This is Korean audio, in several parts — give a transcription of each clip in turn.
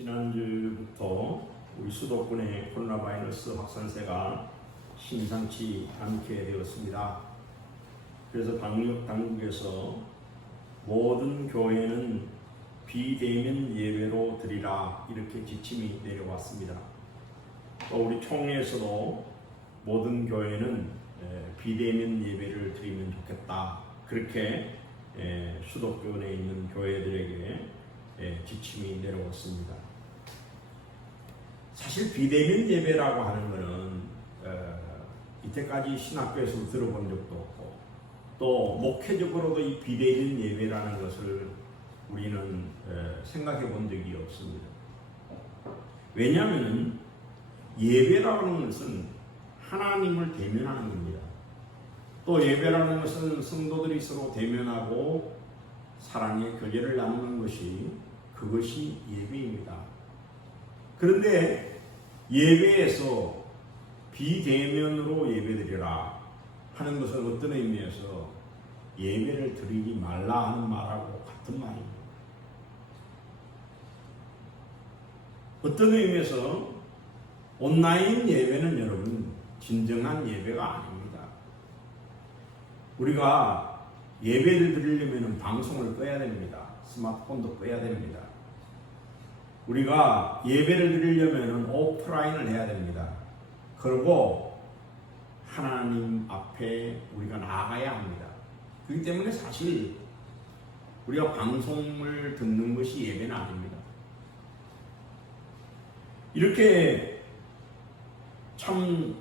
지난주부터 우리 수도권의 코로나 바이러스 확산세가 심상치 않게 되었습니다. 그래서 당국에서 모든 교회는 비대면 예배로 드리라 이렇게 지침이 내려왔습니다. 또 우리 총회에서도 모든 교회는 비대면 예배를 드리면 좋겠다 그렇게 수도권에 있는 교회들에게 지침이 내려왔습니다. 사실 비대면 예배라고 하는 것은 이때까지 신학교에서 들어본 적도 없고 또 목회적으로도 이 비대면 예배라는 것을 우리는 생각해 본 적이 없습니다. 왜냐하면 예배라는 것은 하나님을 대면하는 겁니다. 또 예배라는 것은 성도들이 서로 대면하고 사랑의 교제를 나누는 그것이 예배입니다. 그런데 예배에서 비대면으로 예배드리라 하는 것은 어떤 의미에서 예배를 드리지 말라 하는 말하고 같은 말입니다. 어떤 의미에서 온라인 예배는 여러분 진정한 예배가 아닙니다. 우리가 예배를 드리려면 방송을 꺼야 됩니다. 스마트폰도 꺼야 됩니다. 우리가 예배를 드리려면 오프라인을 해야 됩니다. 그리고 하나님 앞에 우리가 나아가야 합니다. 그렇기 때문에 사실 우리가 방송을 듣는 것이 예배는 아닙니다. 이렇게 참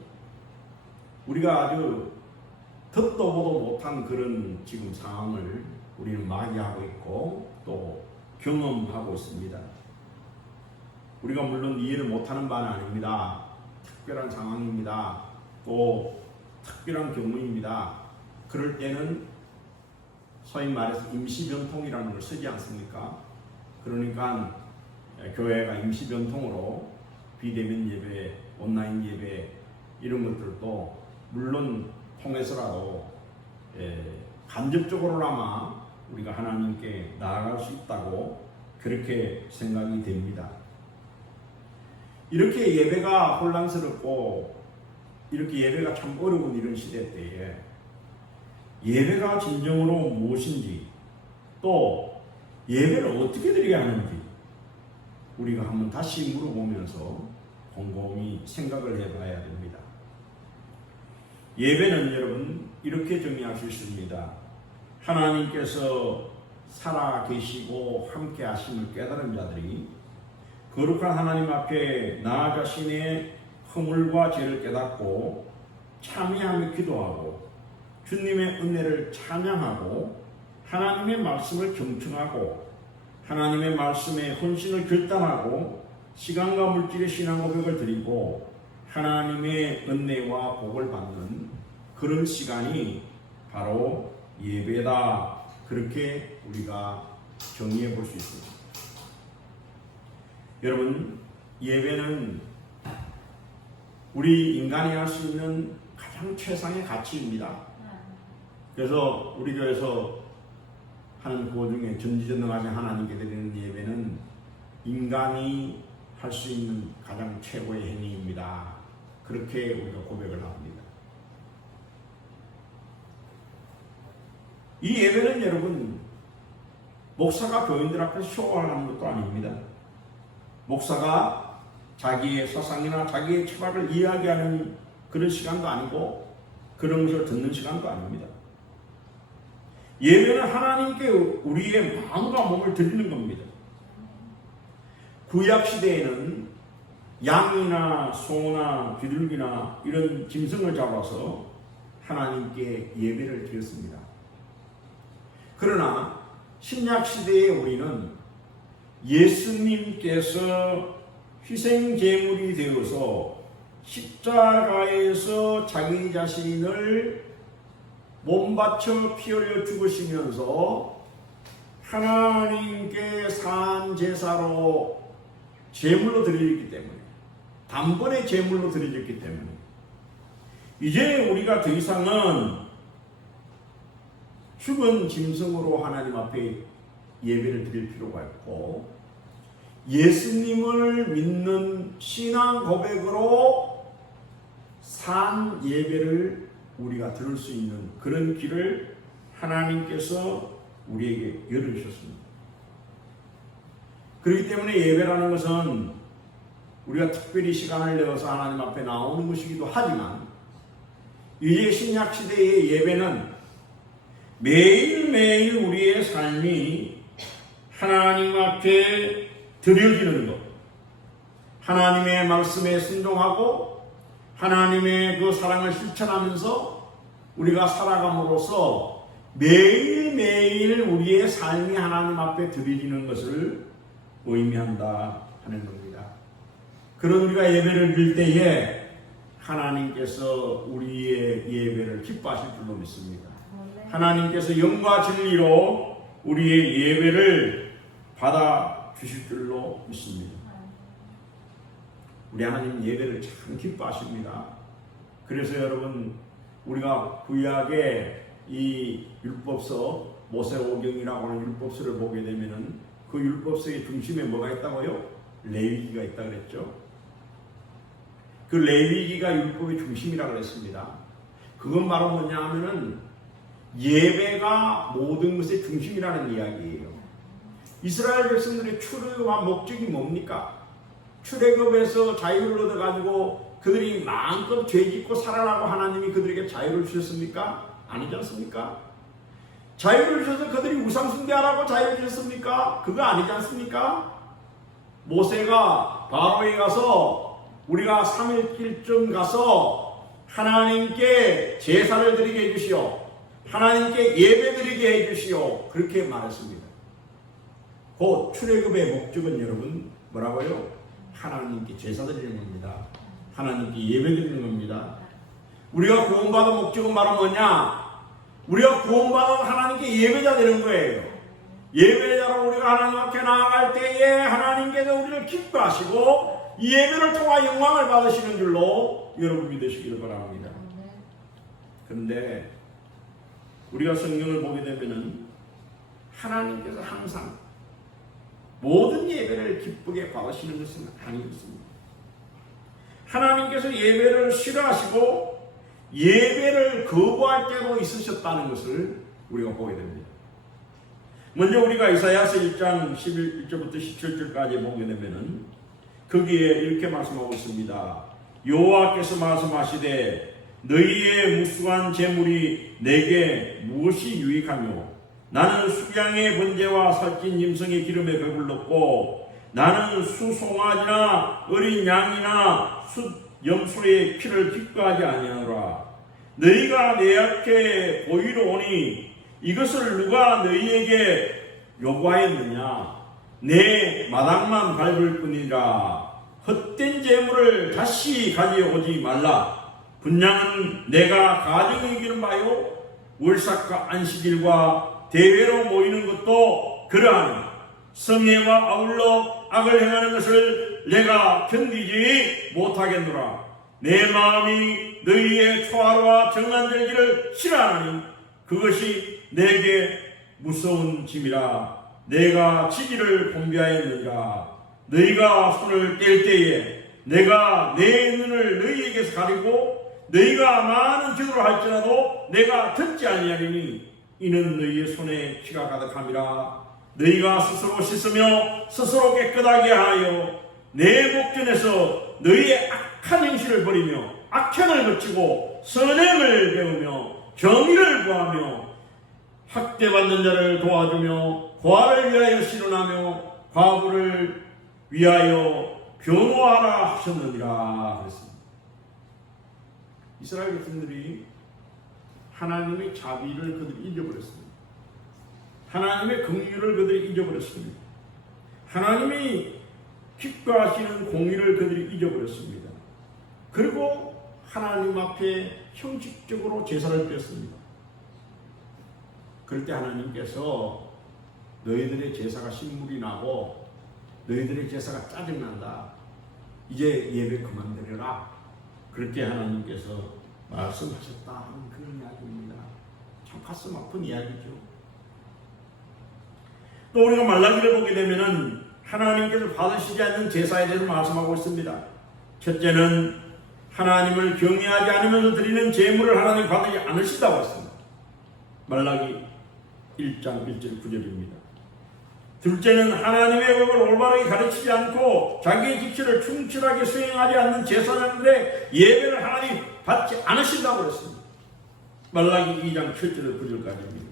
우리가 아주 듣도 보도 못한 그런 지금 상황을 우리는 맞이하고 있고 또 경험하고 있습니다. 우리가 물론 이해를 못하는 바는 아닙니다. 특별한 상황입니다. 또 특별한 경우입니다. 그럴 때는 소위 말해서 임시변통이라는 걸 쓰지 않습니까? 그러니까 교회가 임시변통으로 비대면 예배, 온라인 예배 이런 것들도 물론 통해서라도 간접적으로나마 우리가 하나님께 나아갈 수 있다고 그렇게 생각이 됩니다. 이렇게 예배가 혼란스럽고 이렇게 예배가 참 어려운 이런 시대 때에 예배가 진정으로 무엇인지 또 예배를 어떻게 드려야 하는지 우리가 한번 다시 물어보면서 곰곰이 생각을 해봐야 됩니다. 예배는 여러분 이렇게 정의할 수 있습니다. 하나님께서 살아계시고 함께 하심을 깨달은 자들이 거룩한 하나님 앞에 나 자신의 허물과 죄를 깨닫고 참회하며 기도하고 주님의 은혜를 찬양하고 하나님의 말씀을 경청하고 하나님의 말씀에 헌신을 결단하고 시간과 물질의 신앙 고백을 드리고 하나님의 은혜와 복을 받는 그런 시간이 바로 예배다. 그렇게 우리가 정의해 볼 수 있습니다. 여러분, 예배는 우리 인간이 할 수 있는 가장 최상의 가치입니다. 그래서 우리 교회에서 하는 그 중에 전지전능하신 하나님께 드리는 예배는 인간이 할 수 있는 가장 최고의 행위입니다. 그렇게 우리가 고백을 합니다. 이 예배는 여러분 목사가 교인들 앞에서 쇼를 하는 것도 아닙니다. 목사가 자기의 사상이나 자기의 철학을 이야기하는 그런 시간도 아니고 그런 것을 듣는 시간도 아닙니다. 예배는 하나님께 우리의 마음과 몸을 드리는 겁니다. 구약시대에는 양이나 소나 비둘기나 이런 짐승을 잡아서 하나님께 예배를 드렸습니다. 그러나 신약시대에 우리는 예수님께서 희생제물이 되어서 십자가에서 자기 자신을 몸바쳐 피 흘려 죽으시면서 하나님께 산 제사로 제물로 드려졌기 때문에 단번에 제물로 드려졌기 때문에 이제 우리가 더 이상은 죽은 짐승으로 하나님 앞에 예배를 드릴 필요가 없고 예수님을 믿는 신앙 고백으로 산 예배를 우리가 들을 수 있는 그런 길을 하나님께서 우리에게 열어주셨습니다. 그렇기 때문에 예배라는 것은 우리가 특별히 시간을 내어서 하나님 앞에 나오는 것이기도 하지만, 이제 신약 시대의 예배는 매일매일 우리의 삶이 하나님 앞에 드려지는 것, 하나님의 말씀에 순종하고 하나님의 그 사랑을 실천하면서 우리가 살아감으로써 매일매일 우리의 삶이 하나님 앞에 드려지는 것을 의미한다 하는 겁니다. 그런 우리가 예배를 드릴 때에 하나님께서 우리의 예배를 기뻐하실 줄로 믿습니다. 하나님께서 영과 진리로 우리의 예배를 받아 주실 줄로 믿습니다. 우리 하나님 예배를 참 기뻐하십니다. 그래서 여러분, 우리가 구약의 이 율법서, 모세오경이라고 하는 율법서를 보게 되면은 그 율법서의 중심에 뭐가 있다고요? 레위기가 있다 그랬죠. 그 레위기가 율법의 중심이라고 그랬습니다. 그건 바로 뭐냐 하면은 예배가 모든 것의 중심이라는 이야기예요. 이스라엘 백성들의 출애굽한 목적이 뭡니까? 출애굽에서 자유를 얻어가지고 그들이 마음껏 죄짓고 살아라고 하나님이 그들에게 자유를 주셨습니까? 아니지 않습니까? 자유를 주셔서 그들이 우상 숭배하라고 자유를 주셨습니까? 그거 아니지 않습니까? 모세가 바로에 가서 우리가 3일길쯤 가서 하나님께 제사를 드리게 해주시오, 하나님께 예배 드리게 해주시오, 그렇게 말했습니다. 그 출애굽의 목적은 여러분 뭐라고요? 하나님께 제사 드리는 겁니다. 하나님께 예배 드리는 겁니다. 우리가 구원받은 목적은 바로 뭐냐? 우리가 구원받은 하나님께 예배자 되는 거예요. 예배자로 우리가 하나님 앞에 나아갈 때에 하나님께서 우리를 기뻐하시고 이 예배를 통하 영광을 받으시는 줄로 여러분 믿으시기를 바랍니다. 그런데 우리가 성경을 보게 되면은 하나님께서 항상 모든 예배를 기쁘게 받으시는 것은 아니었습니다. 하나님께서 예배를 싫어하시고 예배를 거부할 때도 있으셨다는 것을 우리가 보게 됩니다. 먼저 우리가 이사야서 1장 11절부터 17절까지 보게 되면은 거기에 이렇게 말씀하고 있습니다. 여호와께서 말씀하시되 너희의 무수한 재물이 내게 무엇이 유익하며 나는 수양의 번제와 살찐 짐승의 기름에 배불렀고 나는 수송아지나 어린 양이나 염소의 피를 기뻐하지 아니하노라. 너희가 내 앞에 보이러 오니 이것을 누가 너희에게 요구하였느냐? 내 마당만 밟을 뿐이라. 헛된 재물을 다시 가져오지 말라. 분양은 내가 가정에 이기는 바요 월삭과 안식일과 대회로 모이는 것도 그러하니 성회와 아울러 악을 행하는 것을 내가 견디지 못하겠노라. 내 마음이 너희의 초하루와 정한절기를 싫어하니 그것이 내게 무서운 짐이라. 내가 지지를 분비하였느니라. 너희가 손을 뗄 때에 내가 내 눈을 너희에게서 가리고 너희가 많은 기도를 할지라도 내가 듣지 아니하리니 이는 너희의 손에 피가 가득함이라. 너희가 스스로 씻으며 스스로 깨끗하게 하여 내 목전에서 너희의 악한 행실을 버리며 악행을 거치고 선행을 배우며 정의를 구하며 학대받는 자를 도와주며 고아를 위하여 실현하며 과부를 위하여 변호하라 하셨느니라 그랬습니다. 이스라엘 백성들이 하나님의 자비를 그들이 잊어버렸습니다. 하나님의 긍휼을 그들이 잊어버렸습니다. 하나님이 기뻐하시는 공의를 그들이 잊어버렸습니다. 그리고 하나님 앞에 형식적으로 제사를 드렸습니다. 그럴 때 하나님께서 너희들의 제사가 신물이 나고 너희들의 제사가 짜증난다. 이제 예배 그만드려라. 그렇게 하나님께서 말씀하셨다 하는 그런 이야기입니다. 참 가슴 아픈 이야기죠. 또 우리가 말라기를 보게 되면은 하나님께서 받으시지 않는 제사에 대해서 말씀하고 있습니다. 첫째는 하나님을 경외하지 않으면서 드리는 제물을 하나님 받지 않으신다고 했습니다. 말라기 1장 1절 9절입니다. 둘째는 하나님의 법을 올바르게 가르치지 않고 자기의 직책을 충실하게 수행하지 않는 제사장들의 예배를 하나님 받지 않으신다고 했습니다. 말라기 2장 7절 9절까지입니다.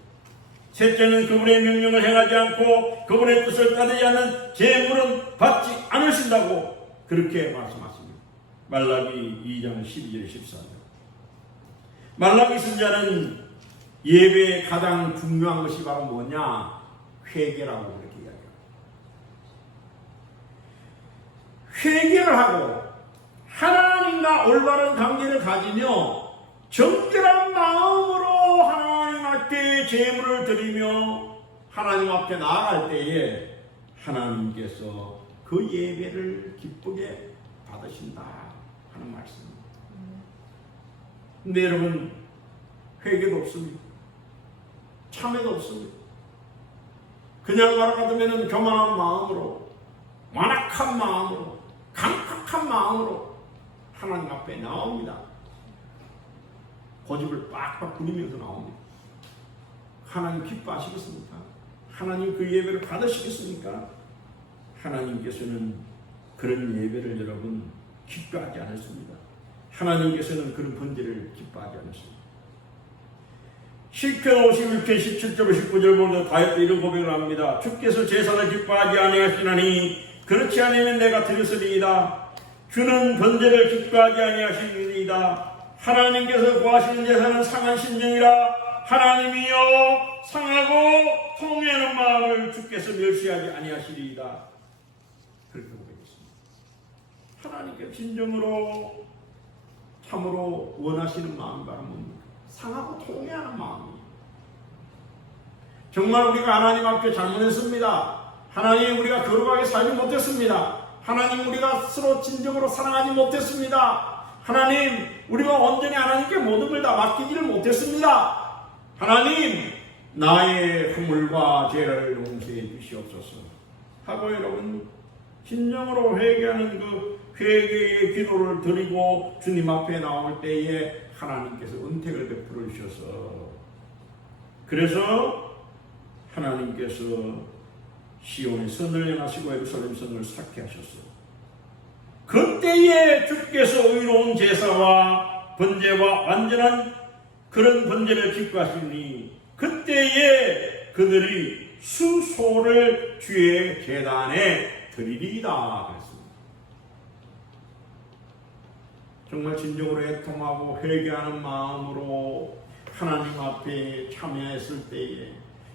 셋째는 그분의 명령을 행하지 않고 그분의 뜻을 따르지 않는 제물은 받지 않으신다고 그렇게 말씀하십니다. 말라기 2장 12절 14절. 말라기 선지자는 예배의 가장 중요한 것이 바로 뭐냐? 회개라고 그렇게 이야기합니다. 회개를 하고 하나님과 올바른 관계를 가지며 정결한 마음으로 하나님 앞에 제물을 드리며 하나님 앞에 나아갈 때에 하나님께서 그 예배를 기쁘게 받으신다 하는 말씀입니다. 근데 여러분, 회개도 없습니다. 참회도 없습니다. 그냥 말하자면 교만한 마음으로, 완악한 마음으로, 강팍한 마음으로 하나님 앞에 나옵니다. 고집을 빡빡 부리면서 나옵니다. 하나님 기뻐하시겠습니까? 하나님 그 예배를 받으시겠습니까? 하나님께서는 그런 예배를 여러분 기뻐하지 않으십니다. 하나님께서는 그런 번제를 기뻐하지 않으십니다. 시편 51편 17절 19절 보면 다윗도 이런 고백을 합니다. 주께서 제사를 기뻐하지 아니하시나니 그렇지 않으면 내가 드렸으리이다. 주는 번제를 기뻐하지 아니하시니이다. 하나님께서 구하시는 제사는 상한 심정이라 하나님이여 상하고 통회하는 마음을 주께서 멸시하지 아니하시리이다. 그렇게 고백했습니다. 하나님께 진정으로 참으로 원하시는 마음이 바로 뭡니까? 상하고 통회하는 마음이에요. 정말 우리가 하나님 앞에 잘못했습니다. 하나님, 우리가 거룩하게 살지 못했습니다. 하나님, 우리가 서로 진정으로 사랑하지 못했습니다. 하나님, 우리가 온전히 하나님께 모든 걸 다 맡기지를 못했습니다. 하나님, 나의 허물과 죄를 용서해 주시옵소서 하고 여러분 진정으로 회개하는 그 회개의 기도를 드리고 주님 앞에 나올 때에 하나님께서 은택을 베풀어 주셔서, 그래서 하나님께서 시온의 선을 행하시고 예루살렘 선을 쌓게 하셨어요. 그때에 주께서 의로운 제사와 번제와 완전한 그런 번제를 기뻐하시니 그때에 그들이 수소를 주의 제단에 드리리이다 그랬습니다. 정말 진정으로 애통하고 회개하는 마음으로 하나님 앞에 참여했을 때에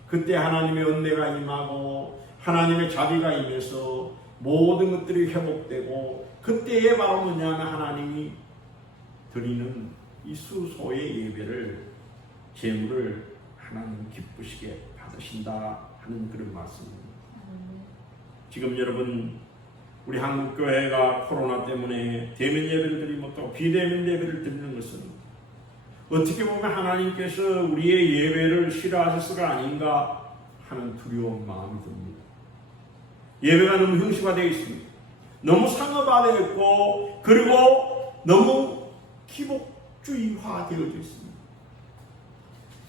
그때 하나님의 은혜가 임하고 하나님의 자비가 임해서 모든 것들이 회복되고 그때에 바로 뭐냐면 하나님이 드리는 이 수소의 예배를 제물을 하나님 기쁘시게 받으신다 하는 그런 말씀입니다. 지금 여러분 우리 한국교회가 코로나 때문에 대면 예배를 드리고 또 비대면 예배를 드리는 것은 어떻게 보면 하나님께서 우리의 예배를 싫어하셔서가 아닌가 하는 두려운 마음이 듭니다. 예배가 너무 형식화되어 있습니다. 너무 상업화되어 있고 그리고 너무 기복주의화 되어져 있습니다.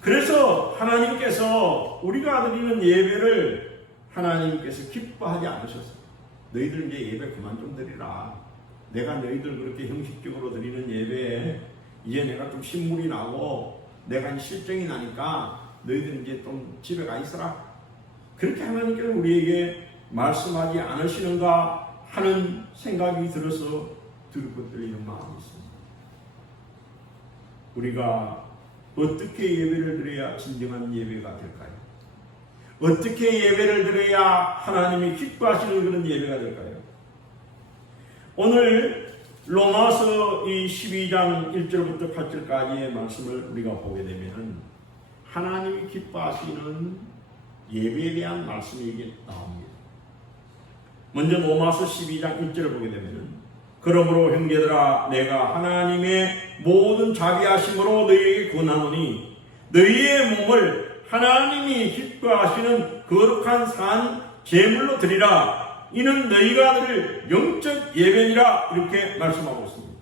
그래서 하나님께서 우리가 드리는 예배를 하나님께서 기뻐하지 않으셨어요. 너희들 이제 예배 그만 좀 드리라. 내가 너희들 그렇게 형식적으로 드리는 예배에 이제 내가 좀 신물이 나고 내가 실정이 나니까 너희들 이제 좀 집에 가 있어라. 그렇게 하나님께서 우리에게 말씀하지 않으시는가 하는 생각이 들어서 두렵고 떨리는 마음이 있습니다. 우리가 어떻게 예배를 드려야 진정한 예배가 될까요? 어떻게 예배를 드려야 하나님이 기뻐하시는 그런 예배가 될까요? 오늘 로마서 이 12장 1절부터 8절까지의 말씀을 우리가 보게 되면 하나님이 기뻐하시는 예배에 대한 말씀이 이게 나옵니다. 먼저 로마서 12장 1절을 보게 되면 그러므로 형제들아 내가 하나님의 모든 자비하심으로 너희에게 권하노니 너희의 몸을 하나님이 기뻐하시는 거룩한 산 제물로 드리라. 이는 너희가 드릴 영적 예배니라 이렇게 말씀하고 있습니다.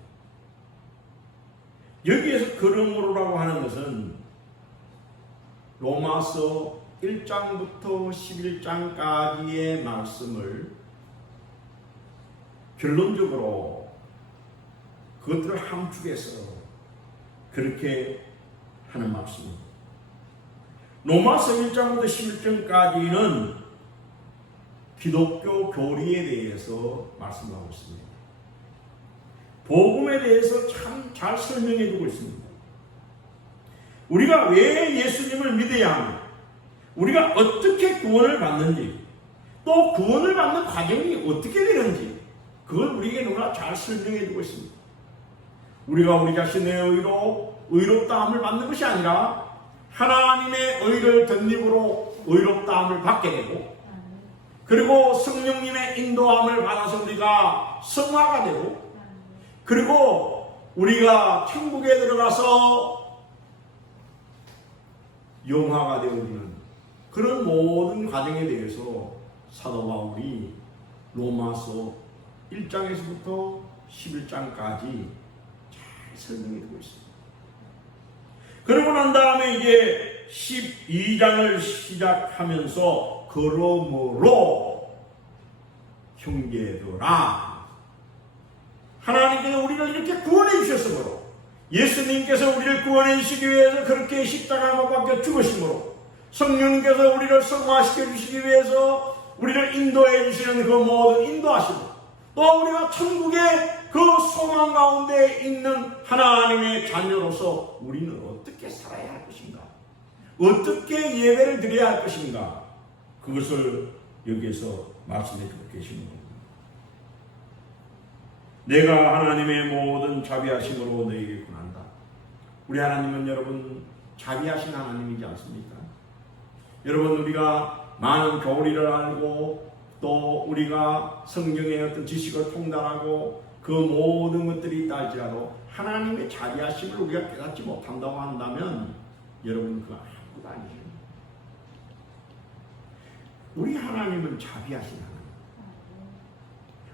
여기에서 그러므로라고 하는 것은 로마서 1장부터 11장까지의 말씀을 결론적으로 그것들을 함축해서 그렇게 하는 말씀입니다. 로마서 1장부터 11장까지는 기독교 교리에 대해서 말씀하고 있습니다. 복음에 대해서 참 잘 설명해 주고 있습니다. 우리가 왜 예수님을 믿어야 하며 우리가 어떻게 구원을 받는지 또 구원을 받는 과정이 어떻게 되는지 그걸 우리에게 너무나 잘 설명해 주고 있습니다. 우리가 우리 자신의 의로 의롭다함을 받는 것이 아니라 하나님의 의를 덧입으로 의롭다함을 받게 되고 그리고 성령님의 인도함을 받아서 우리가 성화가 되고 그리고 우리가 천국에 들어가서 영화가 되어지는 그런 모든 과정에 대해서 사도 바울이 로마서 1장에서부터 11장까지 잘 설명해주고 있습니다. 그러고 난 다음에 이제 12장을 시작하면서 그러므로 형제들아 하나님께서 우리를 이렇게 구원해 주셨으므로 예수님께서 우리를 구원해 주시기 위해서 그렇게 십자가에 못 박혀 죽으심으로 성령님께서 우리를 성화시켜 주시기 위해서 우리를 인도해 주시는 그 모든 인도하심으로 또 우리가 천국의 그 소망 가운데 있는 하나님의 자녀로서 우리는 어떻게 살아야 할 것인가? 어떻게 예배를 드려야 할 것인가? 그것을 여기에서 말씀해 주고 계시는 겁니다. 내가 하나님의 모든 자비하심으로 너희에게 권한다. 우리 하나님은 여러분 자비하신 하나님이지 않습니까? 여러분 우리가 많은 교리를 알고 또 우리가 성경의 어떤 지식을 통달하고 그 모든 것들이 있다 할지라도 하나님의 자비하심을 우리가 깨닫지 못한다고 한다면 여러분 그거 아무것도 아니에요. 우리 하나님은 자비하신 하나님.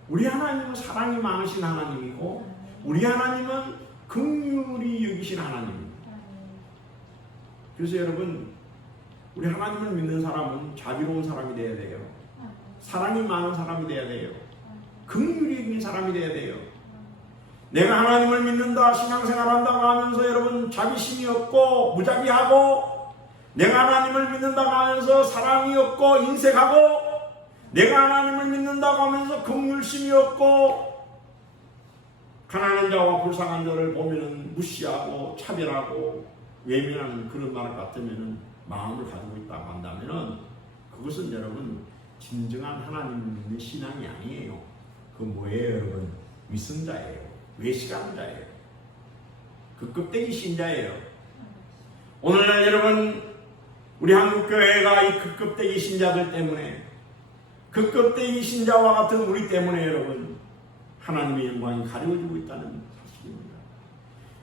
우리 하나님은 사랑이 많으신 하나님이고 우리 하나님은 긍휼히 여기신 하나님입니다. 그래서 여러분 우리 하나님을 믿는 사람은 자비로운 사람이 되어야 돼요. 사랑이 많은 사람이 되어야 돼요. 긍휼히 여기는 사람이 되어야 돼요. 내가 하나님을 믿는다 신앙생활한다고 하면서 여러분 자비심이 없고 무자비하고 내가 하나님을 믿는다고 하면서 사랑이 없고 인색하고 내가 하나님을 믿는다고 하면서 긍휼심이 없고 가난한 자와 불쌍한 자를 보면은 무시하고 차별하고 외면하는 그런 말 같으면은 마음을 가지고 있다고 한다면은 그것은 여러분 진정한 하나님을 믿는 신앙이 아니에요. 그 뭐예요 여러분? 위선자예요. 외식하자예요. 그 껍데기 신자예요. 오늘날 여러분 우리 한국교회가 이 그 껍데기 신자들 때문에 그 껍데기 신자와 같은 우리 때문에 여러분 하나님의 영광이 가려지고 있다는 사실입니다.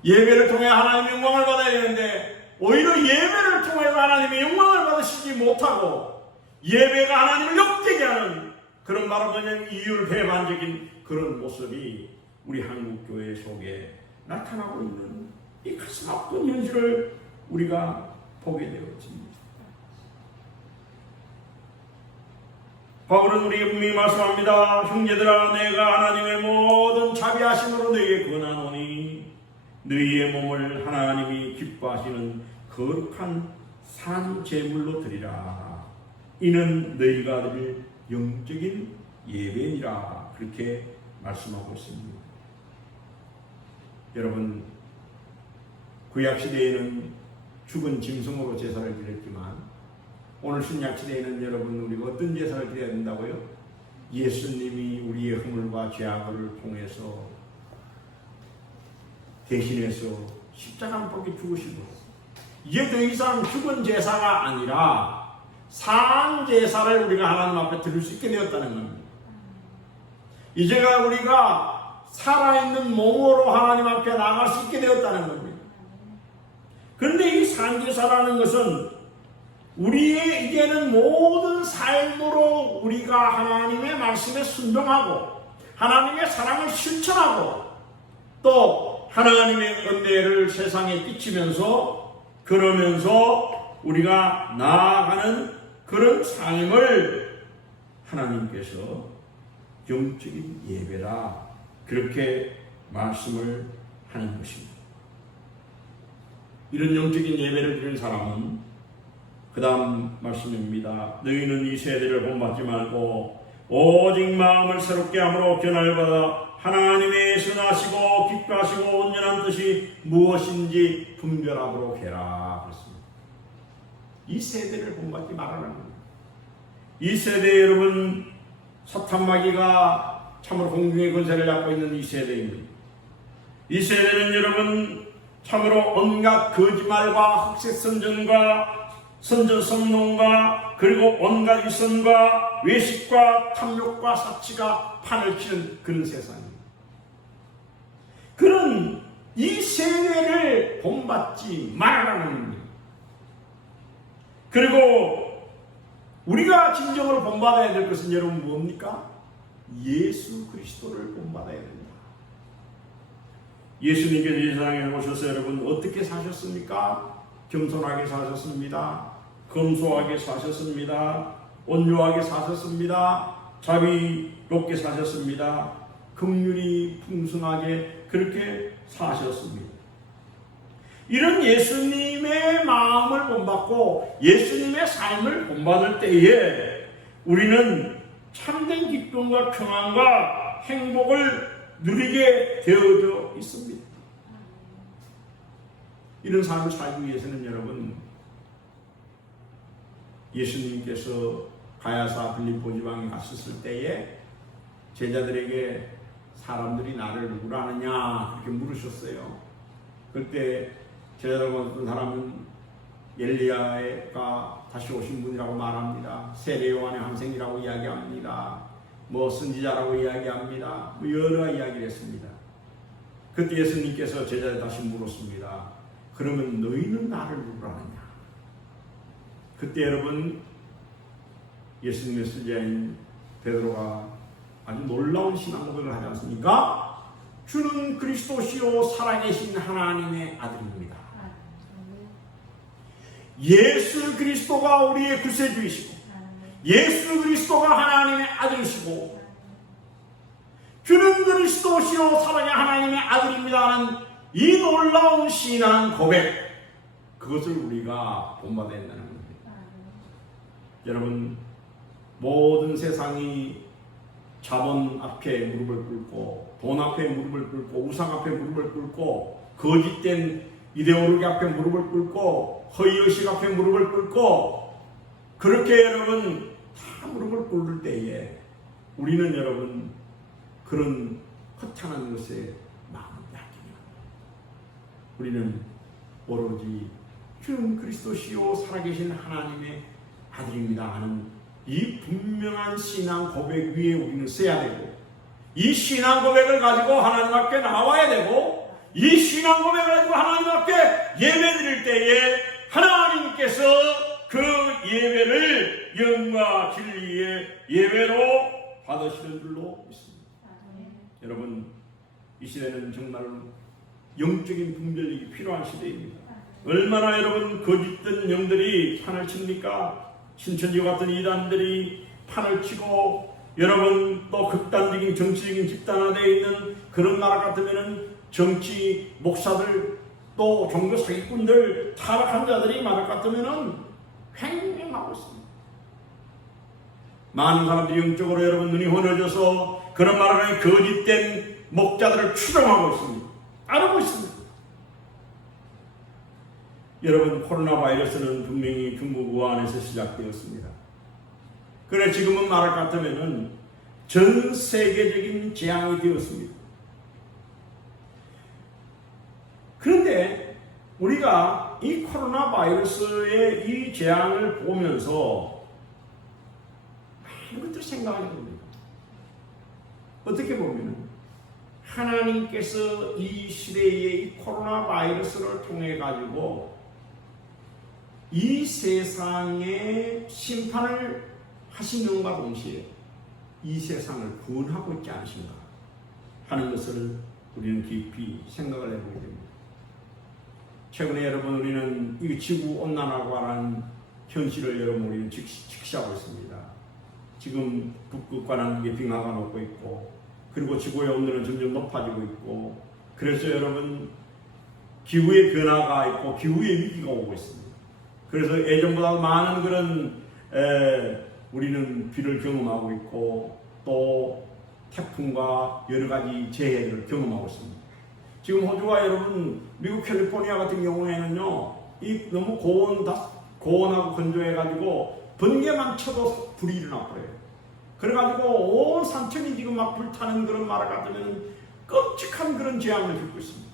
예배를 통해 하나님의 영광을 받아야 되는데 오히려 예배를 통해서 하나님의 영광을 받으시지 못하고 예배가 하나님을 욕되게 하는 그런 바로 그냥 이율배반적인 그런 모습이 우리 한국교회 속에 나타나고 있는 이 가슴 아픈 현실을 우리가 보게 되었습니다. 바울은 우리에게 분명히 말씀합니다. 형제들아 내가 하나님의 모든 자비하심으로 너희에게 권하노니 너희의 몸을 하나님이 기뻐하시는 거룩한 산 제물로 드리라. 이는 너희가 드릴 영적인 예배니라. 그렇게 말씀하고 있습니다. 여러분 구약시대에는 죽은 짐승으로 제사를 드렸지만 오늘 신약시대에는 여러분 우리가 어떤 제사를 드려야 된다고요? 예수님이 우리의 허물과 죄악을 통해서 대신해서 십자가를 받게 죽으시고 이제 더 이상 죽은 제사가 아니라 산 제사를 우리가 하나님 앞에 드릴 수 있게 되었다는 겁니다. 이제가 우리가 살아있는 몸으로 하나님 앞에 나갈 수 있게 되었다는 겁니다. 그런데 이 산 제사라는 것은 우리의 이제는 모든 삶으로 우리가 하나님의 말씀에 순종하고 하나님의 사랑을 실천하고 또 하나님의 은혜를 세상에 끼치면서 그러면서 우리가 나아가는 그런 삶을 하나님께서 영적인 예배라 그렇게 말씀을 하는 것입니다. 이런 영적인 예배를 드리는 사람은 그 다음 말씀입니다. 너희는 이 세대를 본받지 말고 오직 마음을 새롭게 함으로 변화를 받아 하나님의 선하시고 기뻐하시고 온전한 뜻이 무엇인지 분별하도록 해라 그랬습니다. 이 세대를 본받지 말라는 겁니다. 이 세대에 여러분 사탄마귀가 참으로 공중의 권세를 잡고 있는 이 세대입니다. 이 세대는 여러분 참으로 온갖 거짓말과 흑색선전과 선전성론과 그리고 온갖 위선과 외식과 탐욕과 사치가 판을 치는 그런 세상입니다. 그런 이 세대를 본받지 말라는 겁니다. 그리고 우리가 진정으로 본받아야 될 것은 여러분 뭡니까? 예수 그리스도를 본받아야 됩니다. 예수님께서 이 세상에 오셔서 여러분 어떻게 사셨습니까? 겸손하게 사셨습니다. 검소하게 사셨습니다. 온유하게 사셨습니다. 자비롭게 사셨습니다. 긍휼이 풍성하게 그렇게 사셨습니다. 이런 예수님의 마음을 본받고 예수님의 삶을 본받을 때에 우리는 참된 기쁨과 평안과 행복을 누리게 되어져 있습니다. 이런 삶을 살기 위해서는 여러분 예수님께서 가야사 빌립보 지방에 갔었을 때에 제자들에게 사람들이 나를 누구라 하느냐 그렇게 물으셨어요. 그때 제자들 어떤 사람은 엘리야가 다시 오신 분이라고 말합니다. 세례 요한의 한생이라고 이야기합니다. 뭐 선지자라고 이야기합니다. 뭐 여러 이야기를 했습니다. 그때 예수님께서 제자들 다시 물었습니다. 그러면 너희는 나를 누구라 하느냐? 그때 여러분 예수님의 수제자인 베드로가 아주 놀라운 신앙 고백을 하지 않습니까? 주는 그리스도시요 살아계신 하나님의 아들입니다. 예수 그리스도가 우리의 구세주이시고 예수 그리스도가 하나님의 아들이시고 주는 그리스도시요 살아계신 하나님의 아들입니다 하는 이 놀라운 신앙 고백 그것을 우리가 본받아야 한다는 겁니다. 여러분 모든 세상이 자본 앞에 무릎을 꿇고 돈 앞에 무릎을 꿇고 우상 앞에 무릎을 꿇고 거짓된 이데올로기 앞에 무릎을 꿇고 허위의식 앞에 무릎을 꿇고 그렇게 여러분 다 무릎을 꿇을 때에 우리는 여러분 그런 허탄한 것에 마음을 뺏기며 우리는 오로지 주는 그리스도시요 살아계신 하나님의 아들입니다 하는 이 분명한 신앙 고백 위에 우리는 서야 되고 이 신앙 고백을 가지고 하나님 앞에 나와야 되고 이 신앙 고백을 가지고 하나님 앞에 예배 드릴 때에 하나님께서 그 예배를 영과 진리의 예배로 받으시는 줄로 믿습니다. 여러분 이 시대는 정말 영적인 분별력이 필요한 시대입니다. 얼마나 여러분 거짓된 영들이 판을 칩니까? 신천지와 같은 이단들이 판을 치고 여러분 또 극단적인 정치적인 집단화되어 있는 그런 나라 같으면 정치 목사들 또 종교 사기꾼들 타락한 자들이 말할 것 같으면 횡행하고 있습니다. 많은 사람들이 영적으로 여러분 눈이 환해져서 그런 말을 하는 거짓된 목자들을 추종하고 있습니다. 따르고 있습니다. 여러분 코로나 바이러스는 분명히 중국 우한에서 시작되었습니다. 그래 지금은 말할 것 같으면 전 세계적인 재앙이 되었습니다. 그런데 우리가 이 코로나 바이러스의 이 재앙을 보면서 많은 것들을 생각하게 됩니다. 어떻게 보면 하나님께서 이 시대의 이 코로나 바이러스를 통해 가지고 이 세상의 심판을 하시는과 동시에 이 세상을 구원하고 있지 않으신가 하는 것을 우리는 깊이 생각을 해보게 됩니다. 최근에 여러분 우리는 이 지구온난화가 하는 현실을 여러분 우리는 직시하고 있습니다. 지금 북극과 남극의 빙하가 녹고 있고, 그리고 지구의 온도는 점점 높아지고 있고, 그래서 여러분 기후의 변화가 있고 기후의 위기가 오고 있습니다. 그래서 예전보다 많은 그런 우리는 비를 경험하고 있고 또 태풍과 여러 가지 재해를 경험하고 있습니다. 지금 호주와 여러분 미국 캘리포니아 같은 경우에는요, 이 너무 고온하고 건조해가지고 번개만 쳐도 불이 일어나 버려요. 그래가지고 온 산천이 지금 막 불타는 그런 말을 갖다면 끔찍한 그런 재앙을 겪고 있습니다.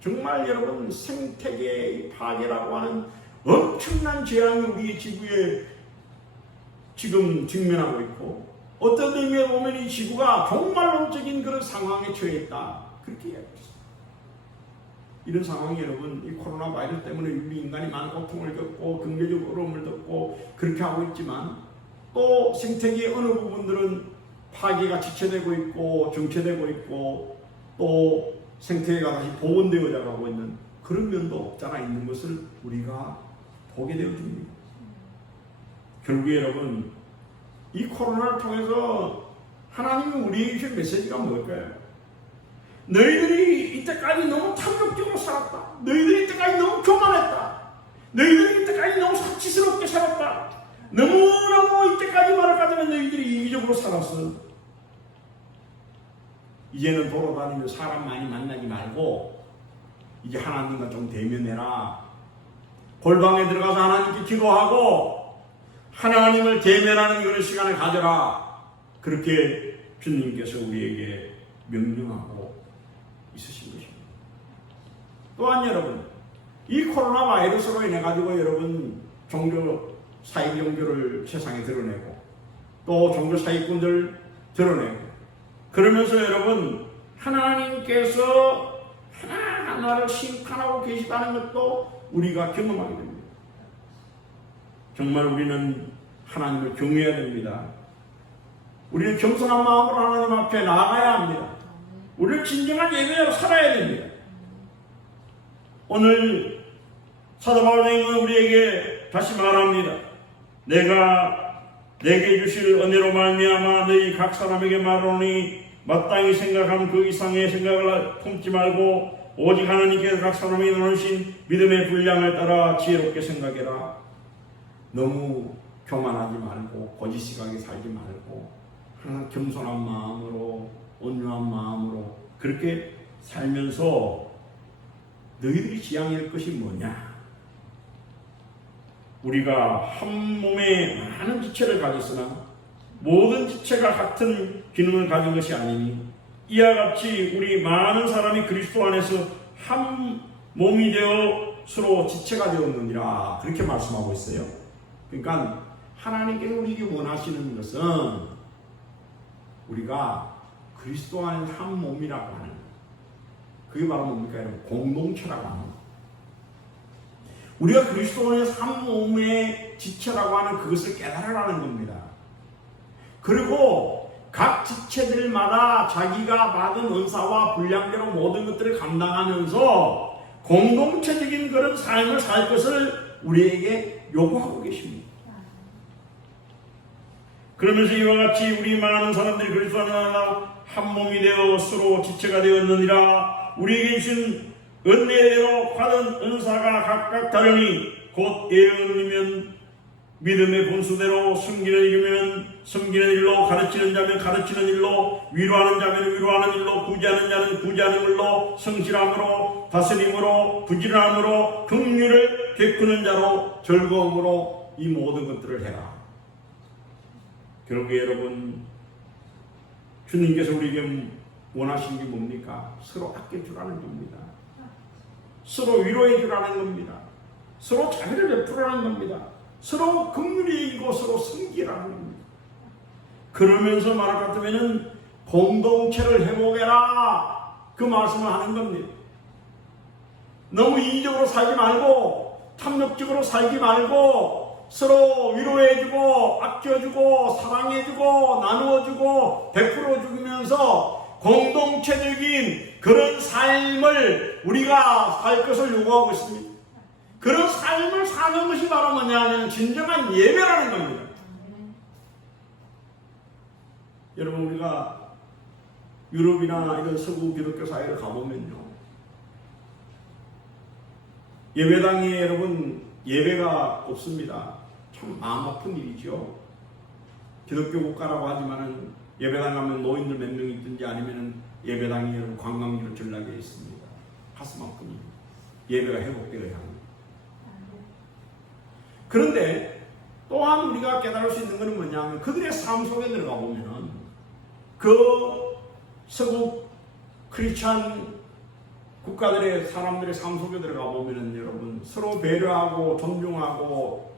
정말 여러분 생태계의 파괴라고 하는 엄청난 재앙이 우리 지구에 지금 직면하고 있고, 어떤 의미에 보면 이 지구가 종말론적인 그런 상황에 처해 있다, 그렇게 이야기했습니다. 이런 상황이 여러분 이 코로나 바이러스 때문에 우리 인간이 많은 고통을 겪고 경제적 어려움을 겪고 그렇게 하고 있지만, 또 생태계의 어느 부분들은 파괴가 지체되고 있고 정체되고 있고 또 생태계가 다시 복원되어져 가고 있는 그런 면도 없잖아 있는 것을 우리가 보게 되어집니다. 결국에 여러분 이 코로나를 통해서 하나님이 우리에게 주신 메시지가 뭘까요? 너희들이 이때까지 너무 탐욕적으로 살았다. 너희들이 이때까지 너무 교만했다. 너희들이 이때까지 너무 사치스럽게 살았다. 너무너무 이때까지 말을 가자면 너희들이 이기적으로 살았어. 이제는 돌아다니며 사람 많이 만나지 말고 이제 하나님과 좀 대면해라. 골방에 들어가서 하나님께 기도하고 하나님을 대면하는 그런 시간을 가져라. 그렇게 주님께서 우리에게 명령하고 있으신 것입니다. 또한 여러분, 이 코로나 바이러스로 인해 가지고 여러분 사회 종교를 세상에 드러내고 또 종교 사기꾼들 드러내고, 그러면서 여러분 하나님께서 하나하나를 심판하고 계시다는 것도 우리가 경험하게 됩니다. 정말 우리는 하나님을 경외해야 됩니다. 우리는 겸손한 마음으로 하나님 앞에 나아가야 합니다. 우리는 진정한 예배로 살아야 됩니다. 오늘 사도 바울은 우리에게 다시 말합니다. 내가 내게 주실 은혜로 말미암아 너희 각 사람에게 말하노니 마땅히 생각한 그 이상의 생각을 품지 말고 오직 하나님께서 각 사람에게 나누신 믿음의 분량을 따라 지혜롭게 생각해라. 너무 교만하지 말고 거짓 시각에 살지 말고 항상 겸손한 마음으로 온유한 마음으로 그렇게 살면서 너희들이 지향할 것이 뭐냐? 우리가 한 몸에 많은 지체를 가졌으나 모든 지체가 같은 기능을 가진 것이 아니니 이와 같이 우리 많은 사람이 그리스도 안에서 한 몸이 되어 서로 지체가 되었느니라, 그렇게 말씀하고 있어요. 그러니까 하나님께서 우리에게 원하시는 것은 우리가 그리스도 안에서 한 몸이라고 하는 거예요. 그게 바로 뭡니까 여러분? 공동체라고 하는 거예요. 우리가 그리스도 안에서 한 몸의 지체라고 하는 그것을 깨달으라는 겁니다. 그리고 각 지체들마다 자기가 받은 은사와 분량대로 모든 것들을 감당하면서 공동체적인 그런 삶을 살 것을 우리에게 요구하고 계십니다. 그러면서 이와 같이 우리 많은 사람들이 그리스도 안에 한 몸이 되어 서로 지체가 되었느니라. 우리에게 주신 은혜대로 받은 은사가 각각 다르니 곧 예언이면 믿음의 본수대로, 섬기는 일이면 섬기는 일로, 가르치는 자면 가르치는 일로, 위로하는 자면 위로하는 일로, 구제하는 자는 구제하는 일로, 성실함으로, 다스림으로, 부지런함으로, 긍휼을 베푸는 자로, 즐거움으로 이 모든 것들을 해라. 결국에 여러분 주님께서 우리에게 원하시는 게 뭡니까? 서로 아껴주라는 겁니다. 서로 위로해 주라는 겁니다. 서로 자비를 베푸라는 겁니다. 서로 긍휼히 여기고 서로 섬기라는 겁니다. 그러면서 말할 것 같으면 공동체를 회복해라, 그 말씀을 하는 겁니다. 너무 이기적으로 살지 말고 탐욕적으로 살지 말고 서로 위로해주고 아껴주고 사랑해주고 나누어주고 베풀어주면서 공동체적인 그런 삶을 우리가 살 것을 요구하고 있습니다. 그런 삶을 사는 것이 바로 뭐냐면 진정한 예배라는 겁니다. 여러분, 우리가 유럽이나 이런 서구 기독교 사회를 가보면요, 예배당에 여러분 예배가 없습니다. 참 마음 아픈 일이죠. 기독교 국가라고 하지만은 예배당 가면 노인들 몇 명 있든지 아니면은 예배당이 여러분 관광지로 전락해 있습니다. 가슴 아픈 일. 예배가 회복되어야 합니다. 그런데 또한 우리가 깨달을 수 있는 것은 뭐냐면 그들의 삶 속에 들어가 보면은 그 서구 크리스찬 국가들의 사람들의 삶 속에 들어가 보면은 여러분 서로 배려하고 존중하고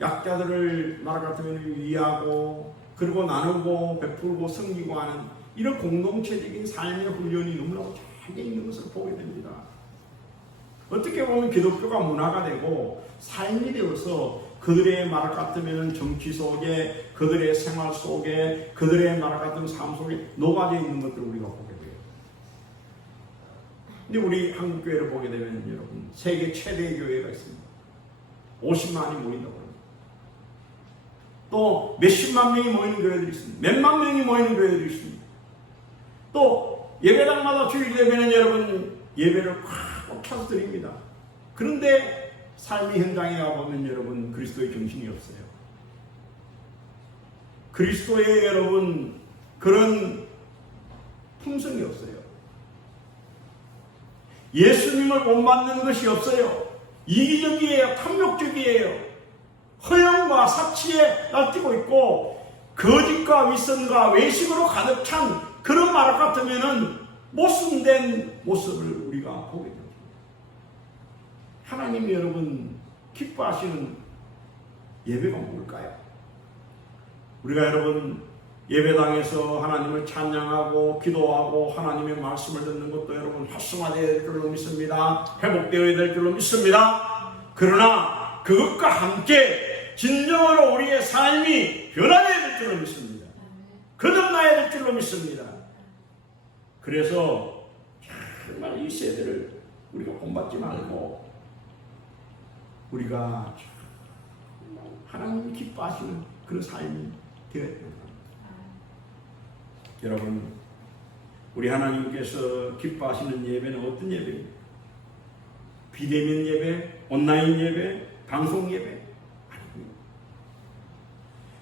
약자들을 말 같으면 위하고 그리고 나누고 베풀고 섬기고 하는 이런 공동체적인 삶의 훈련이 너무나도 잘 돼 있는 것을 보게 됩니다. 어떻게 보면 기독교가 문화가 되고 삶이 되어서 그들의 말 같으면 정치 속에 그들의 생활 속에 그들의 말 같은 삶 속에 녹아져 있는 것들을 우리가 보게 돼요. 근데 우리 한국교회를 보게 되면 여러분 세계 최대의 교회가 있습니다. 50만이 모인다고 합니다. 또 몇십만 명이 모이는 교회들이 있습니다. 몇만 명이 모이는 교회들이 있습니다. 또 예배당마다 주일 예배는 여러분 예배를 꽉 차서 드립니다. 그런데 삶의 현장에 가보면 여러분 그리스도의 정신이 없어요. 그리스도의 여러분 그런 품성이 없어요. 예수님을 본받는 것이 없어요. 이기적이에요. 탐욕적이에요. 허영과 사치에 날뛰고 있고 거짓과 위선과 외식으로 가득 찬 그런 말 같으면은 모순된 모습을 우리가 보게 됩니다. 하나님이 여러분 기뻐하시는 예배가 뭘까요? 우리가 여러분 예배당에서 하나님을 찬양하고 기도하고 하나님의 말씀을 듣는 것도 여러분 활성화되어야 될 줄로 믿습니다. 회복되어야 될 줄로 믿습니다. 그러나 그것과 함께 진정으로 우리의 삶이 변화되어야 될 줄로 믿습니다. 거듭나야 될 줄로 믿습니다. 그래서 정말 이 세대를 우리가 본받지 말고 우리가 하나님 기뻐하시는 그런 삶이 되어야 됩니다. 여러분, 우리 하나님께서 기뻐하시는 예배는 어떤 예배입니까? 비대면 예배, 온라인 예배, 방송 예배? 아닙니다.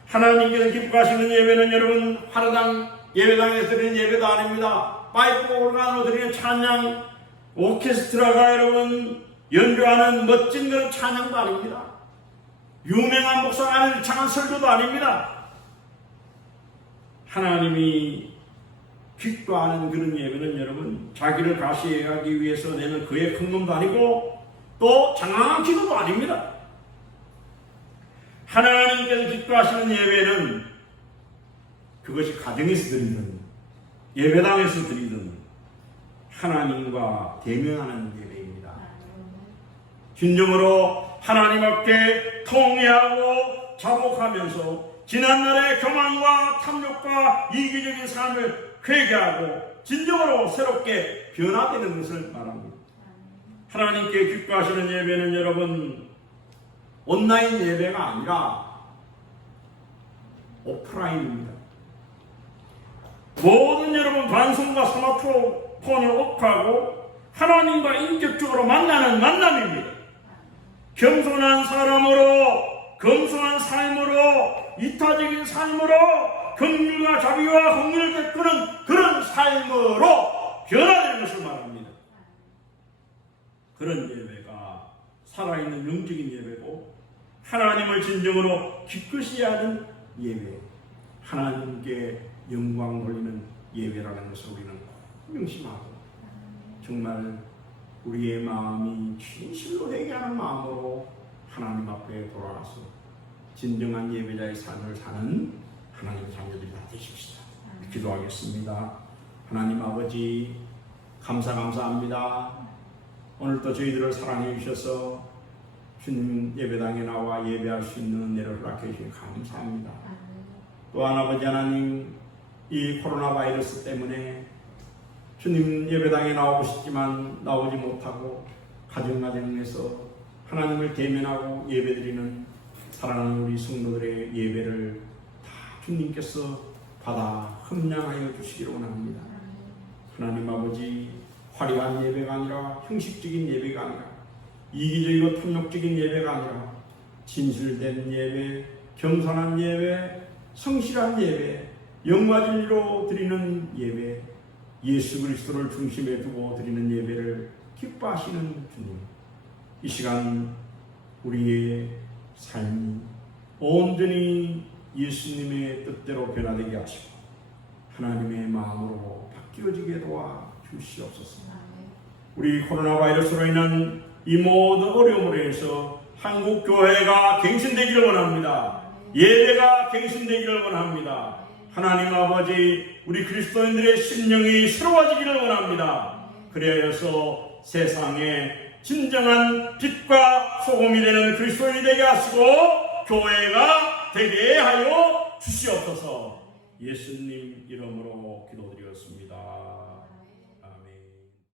하나님께서 기뻐하시는 예배는 여러분 하루당 예배당에서 드리는 예배도 아닙니다. 파이프 오르간으로 드리는 찬양, 오케스트라가 여러분 연주하는 멋진 그런 찬양도 아닙니다. 유명한 목사가 하는 장한 설교도 아닙니다. 하나님이 기뻐하는 그런 예배는 여러분 자기를 가시하기 위해서 내는 그의 큰 놈도 아니고 또 장황한 기도도 아닙니다. 하나님께서 기뻐하시는 예배는 그것이 가정에서 드리든 예배당에서 드리든 하나님과 대면하는 예배입니다. 진정으로 하나님 앞에 통회하고 자복하면서 지난날의 교만과 탐욕과 이기적인 삶을 회개하고 진정으로 새롭게 변화되는 것을 말합니다. 하나님께 기뻐하시는 예배는 여러분 온라인 예배가 아니라 오프라인입니다. 모든 여러분 방송과 스마트폰을 오프하고 하나님과 인격적으로 만나는 만남입니다. 겸손한 사람으로 겸손한 삶으로 이타적인 삶으로 긍휼과 자비와 공의를 베푸는 그런 삶으로 변화되는 것을 말합니다. 그런 예배가 살아있는 영적인 예배고 하나님을 진정으로 기쁘시 하는 예배, 하나님께 영광 돌리는 예배라는 것을 우리는 꼭 명심하고 정말 우리의 마음이 진실로 회개하는 마음으로 하나님 앞에 돌아가서 진정한 예배자의 삶을 사는 하나님의 자녀들이 다 되십시다. 기도하겠습니다. 하나님 아버지 감사합니다. 오늘도 저희들을 사랑해 주셔서 주님 예배당에 나와 예배할 수 있는 은혜를 허락해 주시니 감사합니다. 또한 아버지 하나님, 이 코로나 바이러스 때문에 주님 예배당에 나오고 싶지만 나오지 못하고 가정에서 하나님을 대면하고 예배드리는 사랑하는 우리 성도들의 예배를 다 주님께서 받아 흠량하여 주시기를 원합니다. 하나님 아버지, 화려한 예배가 아니라 형식적인 예배가 아니라 이기적이고 탐욕적인 예배가 아니라 진실된 예배, 겸손한 예배, 성실한 예배, 영과 진리로 드리는 예배, 예수 그리스도를 중심에 두고 드리는 예배를 기뻐하시는 주님, 이 시간 우리의 삶이 온전히 예수님의 뜻대로 변화되게 하시고 하나님의 마음으로 바뀌어지게 도와 주시옵소서. 우리 코로나 바이러스로 인한 이 모든 어려움으로 인해서 한국 교회가 갱신되기를 원합니다. 예배가 갱신되기를 원합니다. 하나님 아버지, 우리 그리스도인들의 심령이 새로워지기를 원합니다. 그래서 세상에 진정한 빛과 소금이 되는 그리스도인이 되게 하시고 교회가 되게 하여 주시옵소서. 예수님 이름으로 기도드렸습니다.